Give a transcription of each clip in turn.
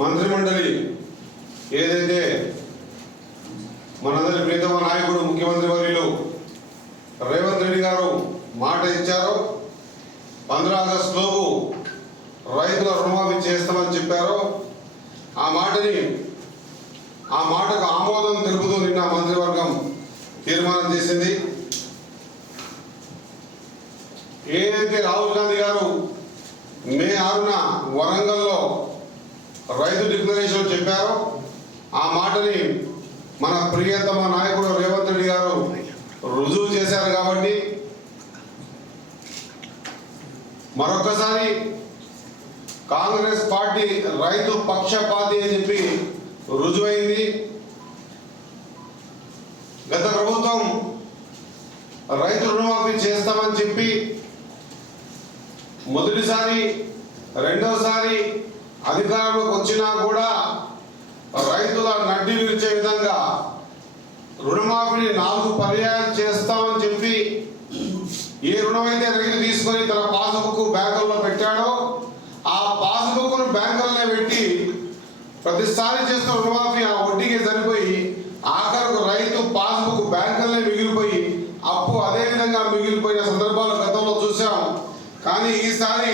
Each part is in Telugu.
మంత్రిమండలి ఏదైతే మనందరి ప్రియతమ నాయకుడు ముఖ్యమంత్రి వర్యులు రేవంత్ రెడ్డి గారు మాట ఇచ్చారో 15 ఆగస్టులోపు రైతుల రుణమాఫీ చేస్తామని చెప్పారో ఆ మాటకు ఆమోదం తెలుపుతూ నిన్న మంత్రివర్గం తీర్మానం చేసింది. ఏదైతే రాహుల్ గాంధీ గారు మే 6న వరంగల్లో రైతు డిక్లరేషన్ చెప్పారో ఆ మాటని మన ప్రియతమ నాయకుడు రేవంత్ రెడ్డి గారు రుజువు చేశారు. కాబట్టి మరొకసారి కాంగ్రెస్ పార్టీ రైతు పక్షపాతి అని చెప్పి రుజువైంది. గత ప్రభుత్వం రైతు రుణమాఫీ చేస్తామని చెప్పి మొదటిసారి రెండోసారి అధికారంలోకి వచ్చినా కూడా రైతుల నడ్డి విరిచే విధంగా రుణమాఫీని 4 పర్యాయాలు చేస్తామని చెప్పి ఏ రుణమైతే రైతు తీసుకొని తన పాస్బుక్ బ్యాంకుల్లో పెట్టాడో ఆ పాస్బుక్ను బ్యాంకులనే పెట్టి ప్రతిసారి చేస్తున్న రుణమాఫీ ఆ వడ్డీకి సరిపోయి ఆఖరకు రైతు పాస్బుక్ బ్యాంకులనే మిగిలిపోయి అప్పు అదే విధంగా మిగిలిపోయిన సందర్భాలు గతంలో చూసాం. కానీ ఈసారి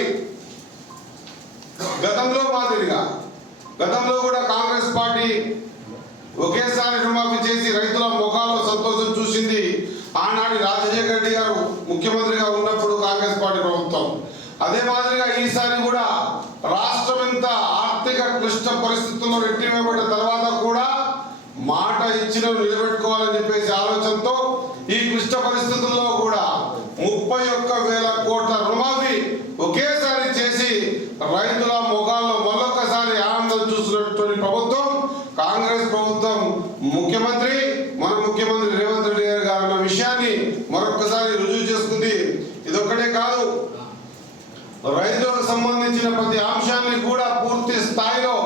గతంలో కూడా కాంగ్రెస్ పార్టీ ఒకేసారి రుణమాఫీ చేసి రైతుల ముఖాల్లో సంతోషం చూసింది. ఆనాటి రాజశేఖర రెడ్డి గారు ముఖ్యమంత్రిగా ఉన్నప్పుడు కాంగ్రెస్ పార్టీ ప్రభుత్వం. అదే మాదిరిగా ఈసారి కూడా రాష్ట్రమంత ఆర్థిక క్లిష్ట పరిస్థితుల్లో రెట్టివేయబడిన తర్వాత కూడా మాట ఇచ్చిన నిలబెట్టుకోవాలని చెప్పేసి ఆలోచనతో ఈ క్లిష్ట పరిస్థితుల్లో కూడా 31,000 కోట్ల రుణమాఫీ ఒకేసారి చేసి రైతుల ముఖాల్లో మరొకసారి ఆనందం చూసినటువంటి ప్రభుత్వం కాంగ్రెస్ ప్రభుత్వం. మన ముఖ్యమంత్రి రేవంత్ రెడ్డి గారు అన్న విషయాన్ని మరొకసారి రుజువు చేస్తుంది. ఇదొక్కటే కాదు, రైతులకు సంబంధించిన ప్రతి అంశాన్ని కూడా పూర్తి స్థాయిలో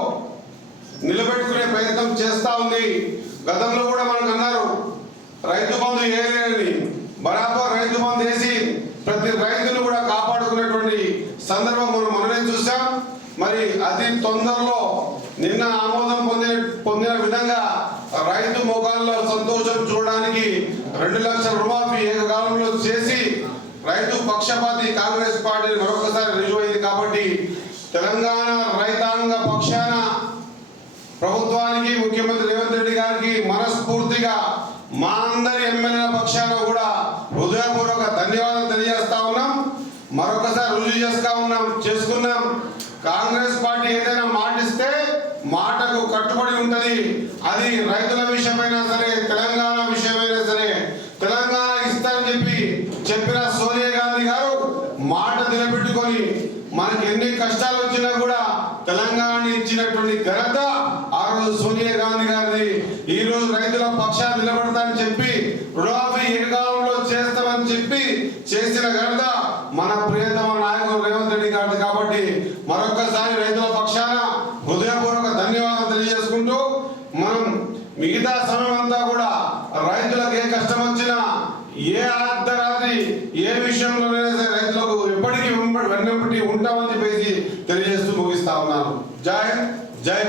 నిలబెట్టుకునే ప్రయత్నం చేస్తా ఉంది. గతంలో కూడా మనకు అన్నారు రైతు బంధు వేయలేని, బరాబర్ రైతు బంధు వేసి ప్రతి రైతును కూడా కాపాడుకునేటువంటి సందర్భం మనం మొన్ననే చూసాం. మరి అతి తొందరలో నిన్న ఆమోదం పొందిన విధంగా రైతు ముఖాల్లో సంతోషం చూడడానికి 2 లక్షల రుణమాఫీ ఏకకాలంలో చేసి రైతు పక్షపాతి కాంగ్రెస్ పార్టీ మరొకసారి రుజువైంది. కాబట్టి తెలంగాణ రైతాంగ పక్షాన ప్రభుత్వానికి ముఖ్యమంత్రి రేవంత్ రెడ్డి గారికి మనస్ఫూర్తిగా మా అందరి ఎమ్మెల్యేల పక్షాన కూడా హృదయపూర్వక ధన్యవాదాలు తెలియజేస్తా ఉన్నాం. మరొకసారి రుజువు చేసుకున్నాం. కాంగ్రెస్ పార్టీ ఏదైనా మాటిస్తే మాటకు కట్టుబడి ఉంటది. అది రైతుల విషయమైనా సరే, తెలంగాణ విషయమైనా సరే. తెలంగాణ ఇస్తారని చెప్పిన సోనియా గాంధీ గారు మాట నిలబెట్టుకొని మనకి ఎన్ని కష్టాలు వచ్చినా కూడా తెలంగాణ ఇచ్చినటువంటి ఘనత ఆ రోజు సోనియా గాంధీ గారిది. ఈ రోజు రైతుల పక్షాన్ని నిలబడతానని చెప్పి రుణమాఫీ ఏకకాలంలో చేస్తామని చెప్పి చేసిన ఘనత మన ప్రియతమ నాయకుడు రేవంత్ రెడ్డి గారిది. కాబట్టి మరొకసారి రైతుల పక్షాన హృదయపూర్వక ధన్యవాదాలు తెలియజేసుకుంటూ మనం మిగతా సమయం అంతా కూడా రైతులకు ఏ కష్టం వచ్చినా ఏ అర్ధరాత్రి ఏ విషయంలోనైనా సరే రైతులకు ఎప్పటికీ వెన్నప్పటి ఉంటామని చెప్పేసి తెలియజేస్తూ ముగిస్తా ఉన్నాను. జై